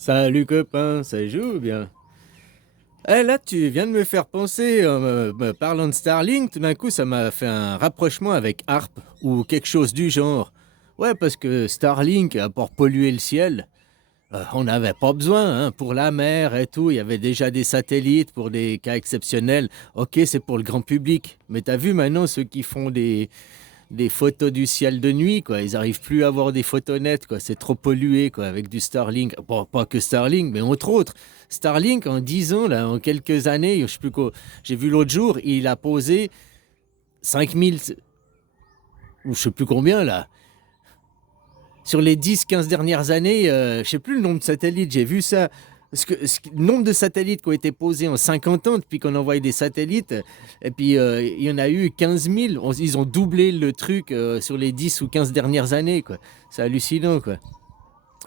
Salut copain, ça joue ou bien? Eh là, tu viens de me faire penser, me parlant de Starlink, tout d'un coup, ça m'a fait un rapprochement avec ARP ou quelque chose du genre. Ouais, parce que Starlink, pour polluer le ciel, on n'avait pas besoin, hein, pour la mer et tout. Il y avait déjà des satellites pour des cas exceptionnels. Ok, c'est pour le grand public. Mais t'as vu maintenant ceux qui font des photos du ciel de nuit, quoi. Ils arrivent plus à avoir des photos nettes, quoi. C'est trop pollué, quoi, avec du Starlink. Bon, pas que Starlink, mais entre autres. Starlink, en 10 ans, là, en quelques années, je sais plus quoi. J'ai vu l'autre jour, il a posé 5000, ou je sais plus combien, là. Sur les 10, 15 dernières années, je sais plus le nombre de satellites, j'ai vu ça. Le nombre de satellites qui ont été posés en 50 ans depuis qu'on envoie des satellites, et puis il y en a eu 15 000. Ils ont doublé le truc sur les 10 ou 15 dernières années, quoi. C'est hallucinant, quoi.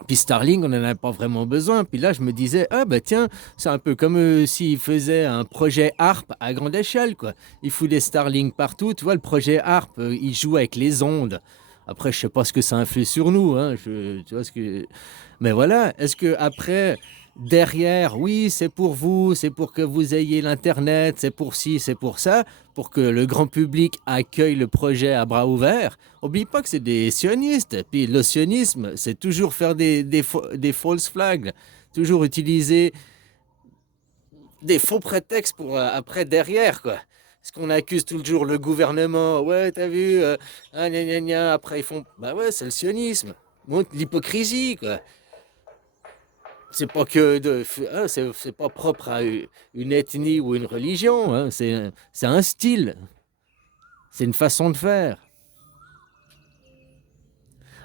Puis Starlink, on n'en a pas vraiment besoin. Puis là, je me disais, ah bah tiens, c'est un peu comme s'ils faisaient un projet HARP à grande échelle, quoi. Ils foutent des Starlink partout. Tu vois, le projet HARP, il joue avec les ondes. Après, je sais pas ce que ça influe sur nous, hein. Tu vois ce que... Mais voilà, est-ce que après, derrière, oui, c'est pour vous, c'est pour que vous ayez l'internet, c'est pour ci, c'est pour ça, pour que le grand public accueille le projet à bras ouverts. Oublie pas que c'est des sionistes. Puis le sionisme, c'est toujours faire des false flags, toujours utiliser des faux prétextes pour après derrière, quoi. Parce qu'on accuse toujours le gouvernement. Ouais, t'as vu, ah, gna, gna, gna. Après ils font, bah ouais, c'est le sionisme. Montre l'hypocrisie, quoi. C'est pas que de, hein, c'est pas propre à une ethnie ou une religion, hein. C'est un style, c'est une façon de faire.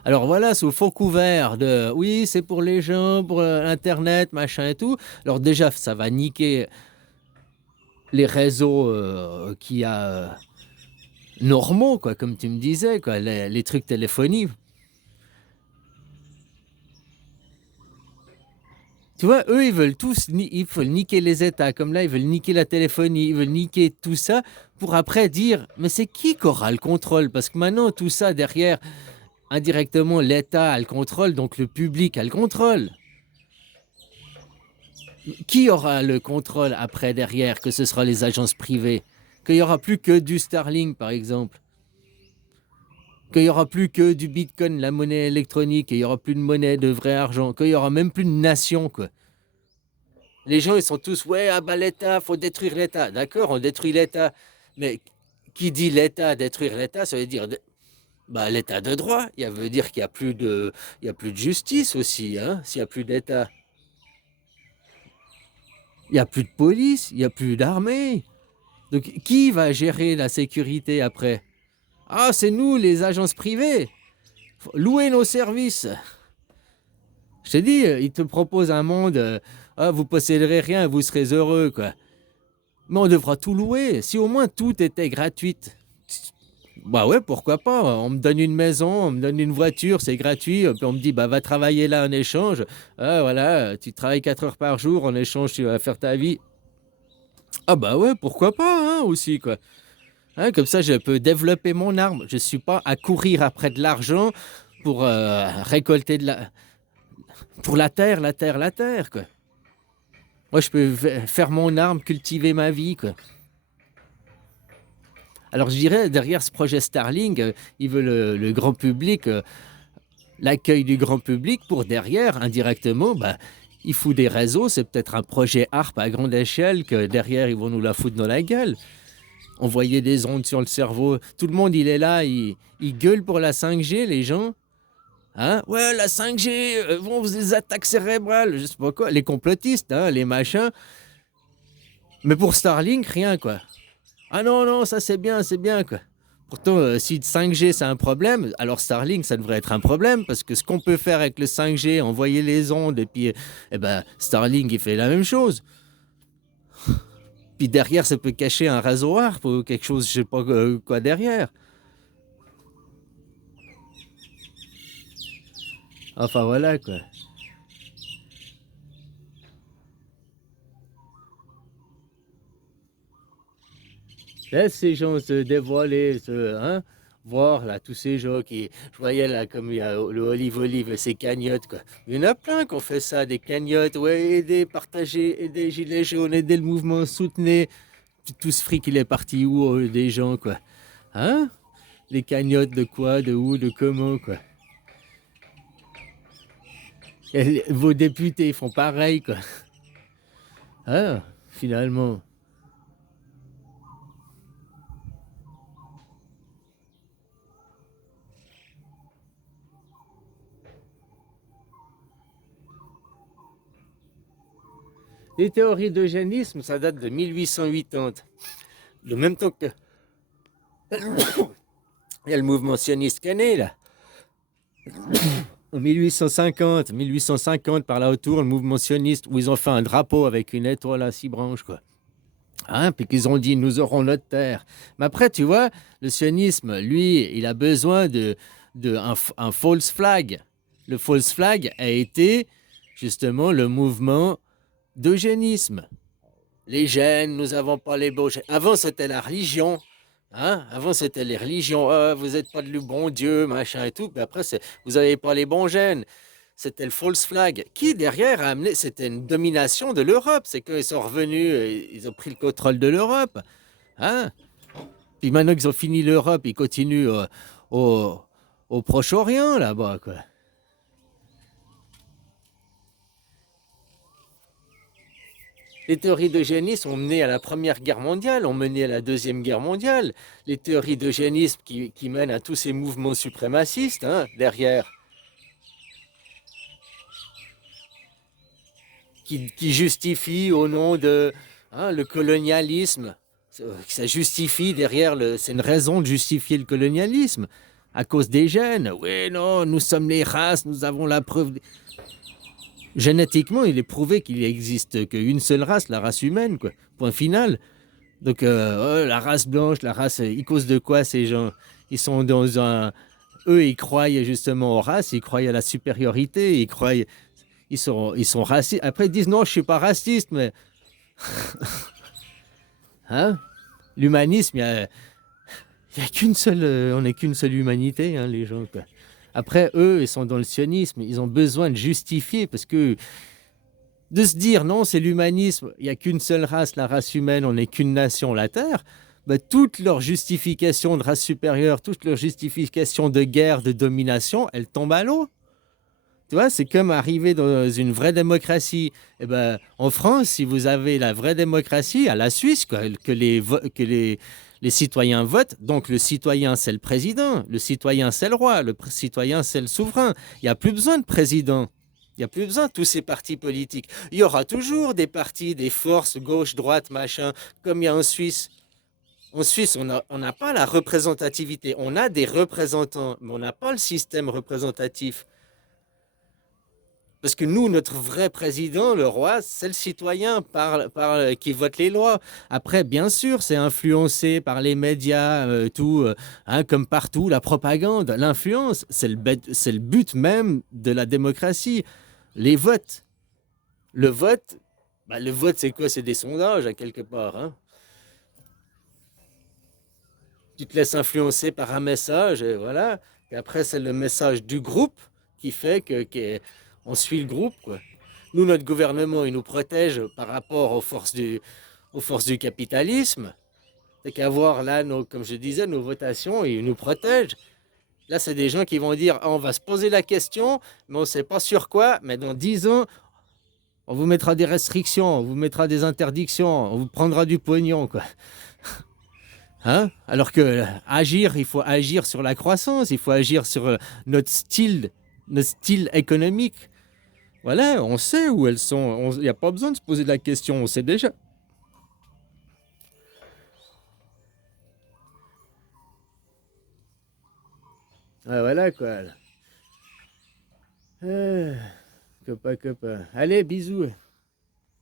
Alors voilà, sous faux couvert de oui, c'est pour les gens, pour Internet, machin et tout. Alors déjà, ça va niquer les réseaux qui a normaux, quoi, comme tu me disais, quoi, les trucs téléphoniques. Tu vois, eux, ils veulent tous, ils veulent niquer les États, comme là, ils veulent niquer la téléphonie, ils veulent niquer tout ça pour après dire, mais c'est qui aura le contrôle? Parce que maintenant, tout ça derrière, indirectement, l'État a le contrôle, donc le public a le contrôle. Qui aura le contrôle après derrière que ce sera les agences privées? Qu'il n'y aura plus que du Starlink, par exemple. Qu'il n'y aura plus que du Bitcoin, la monnaie électronique, qu'il n'y aura plus de monnaie de vrai argent, qu'il n'y aura même plus de nation, quoi. Les gens, ils sont tous, ouais, ah bah l'État, faut détruire l'État. D'accord, on détruit l'État. Mais qui dit l'État, détruire l'État, ça veut dire bah, l'État de droit. Il veut dire qu'il n'y a plus de, il y a plus de justice aussi, hein, s'il n'y a plus d'État. Il n'y a plus de police, il n'y a plus d'armée. Donc, qui va gérer la sécurité après? Ah, c'est nous, les agences privées. Faut louer nos services. Je t'ai dit, ils te proposent un monde. Ah, vous posséderez rien, vous serez heureux, quoi. Mais on devra tout louer. Si au moins tout était gratuit. Bah ouais, pourquoi pas. On me donne une maison, on me donne une voiture, c'est gratuit. Puis on me dit, bah va travailler là en échange. Ah voilà, tu travailles 4 heures par jour, en échange, tu vas faire ta vie. Ah bah ouais, pourquoi pas, hein, aussi, quoi. Hein, comme ça, je peux développer mon arme. Je ne suis pas à courir après de l'argent pour récolter pour la terre, la terre, la terre, quoi. Moi, je peux faire mon arme, cultiver ma vie, quoi. Alors, je dirais, derrière ce projet Starlink, il veut le grand public, l'accueil du grand public pour derrière, indirectement, bah, il fout des réseaux. C'est peut-être un projet ARP à grande échelle que derrière, ils vont nous la foutre dans la gueule. Envoyer des ondes sur le cerveau. Tout le monde, il est là, il gueule pour la 5G, les gens. Hein? Ouais, la 5G, vont des attaques cérébrales, je sais pas quoi, les complotistes, hein, les machins. Mais pour Starlink, rien, quoi. Ah non, non, ça c'est bien, quoi. Pourtant, si 5G c'est un problème, alors Starlink ça devrait être un problème parce que ce qu'on peut faire avec le 5G, envoyer les ondes, et puis eh ben, Starlink il fait la même chose. Puis derrière, ça peut cacher un réseau ARP ou quelque chose, je sais pas quoi derrière. Enfin voilà, quoi. Laisse ces gens se dévoiler, hein. voir là tous ces gens qui, je voyais là comme il y a le Olive et ses cagnottes quoi. Il y en a plein qui ont fait ça, des cagnottes, ouais, aider, partager, aider les Gilets jaunes, aider le mouvement, soutenez. Tout ce fric il est parti où des gens quoi. Hein? Les cagnottes de quoi, de où, de comment quoi. Et vos députés font pareil quoi. Hein? Finalement. Les théories d'eugénisme, ça date de 1880. Le même temps que il y a le mouvement sioniste qui est né, là. En 1850 par là autour, le mouvement sioniste, où ils ont fait un drapeau avec une étoile à 6 branches, quoi. Hein, puis qu'ils ont dit, nous aurons notre terre. Mais après, tu vois, le sionisme, lui, il a besoin un false flag. Le false flag a été justement le mouvement d'eugénisme. Les gènes, nous n'avons pas les beaux gènes. Avant, c'était la religion. Hein? Avant, c'était les religions. Ah, vous n'êtes pas du bon Dieu, machin et tout. Puis après, vous n'avez pas les bons gènes. C'était le false flag. Qui, derrière, a amené. C'était une domination de l'Europe. C'est qu'ils sont revenus, ils ont pris le contrôle de l'Europe. Hein? Puis maintenant qu'ils ont fini l'Europe, ils continuent au, au Proche-Orient, là-bas, quoi. Les théories d'eugénisme ont mené à la Première Guerre mondiale, ont mené à la Deuxième Guerre mondiale. Les théories d'eugénisme qui mènent à tous ces mouvements suprémacistes, hein, derrière, qui justifient au nom de le colonialisme. Ça justifie derrière, c'est une raison de justifier le colonialisme à cause des gènes. Oui, non, nous sommes les races, nous avons la preuve. Génétiquement, il est prouvé qu'il n'existe qu'une seule race, la race humaine, quoi. Point final. Donc, la race blanche, la race, ils causent de quoi ces gens? Ils sont dans un. Eux, ils croient justement aux races, ils croient à la supériorité, ils sont racistes. Après, ils disent non, je suis pas raciste, mais. Hein? L'humanisme, il y a qu'une seule. On n'est qu'une seule humanité, hein, les gens, quoi. Après, eux, ils sont dans le sionisme, ils ont besoin de justifier parce que de se dire non, c'est l'humanisme, il n'y a qu'une seule race, la race humaine, on n'est qu'une nation, la Terre, bah, toutes leurs justifications de race supérieure, toutes leurs justifications de guerre, de domination, elles tombent à l'eau. Tu vois, c'est comme arriver dans une vraie démocratie. Eh ben, en France, si vous avez la vraie démocratie, à la Suisse, quoi, que les citoyens votent, donc le citoyen, c'est le président, le citoyen, c'est le roi, le citoyen, c'est le souverain. Il n'y a plus besoin de président. Il n'y a plus besoin de tous ces partis politiques. Il y aura toujours des partis, des forces, gauche, droite, machin, comme il y a en Suisse. En Suisse, on n'a pas la représentativité. On a des représentants, mais on n'a pas le système représentatif. Parce que nous, notre vrai président, le roi, c'est le citoyen qui vote les lois. Après, bien sûr, c'est influencé par les médias, tout, hein, comme partout, la propagande, l'influence, c'est le but même de la démocratie. Les votes. Le vote, c'est quoi? C'est des sondages, à quelque part. Hein. Tu te laisses influencer par un message, et voilà. Et après, c'est le message du groupe qui fait qu'on suit le groupe, quoi. Nous, notre gouvernement, il nous protège par rapport aux forces du capitalisme. C'est qu'à voir là, comme je disais, nos votations, ils nous protègent. Là, c'est des gens qui vont dire, ah, on va se poser la question, mais on ne sait pas sur quoi, mais dans 10 ans, on vous mettra des restrictions, on vous mettra des interdictions, on vous prendra du pognon, quoi. Hein? Alors que agir, il faut agir sur la croissance, il faut agir sur notre style économique. Voilà, on sait où elles sont. Il n'y a pas besoin de se poser la question, on sait déjà. Ah, voilà quoi. Ah, copain, copain. Allez, bisous.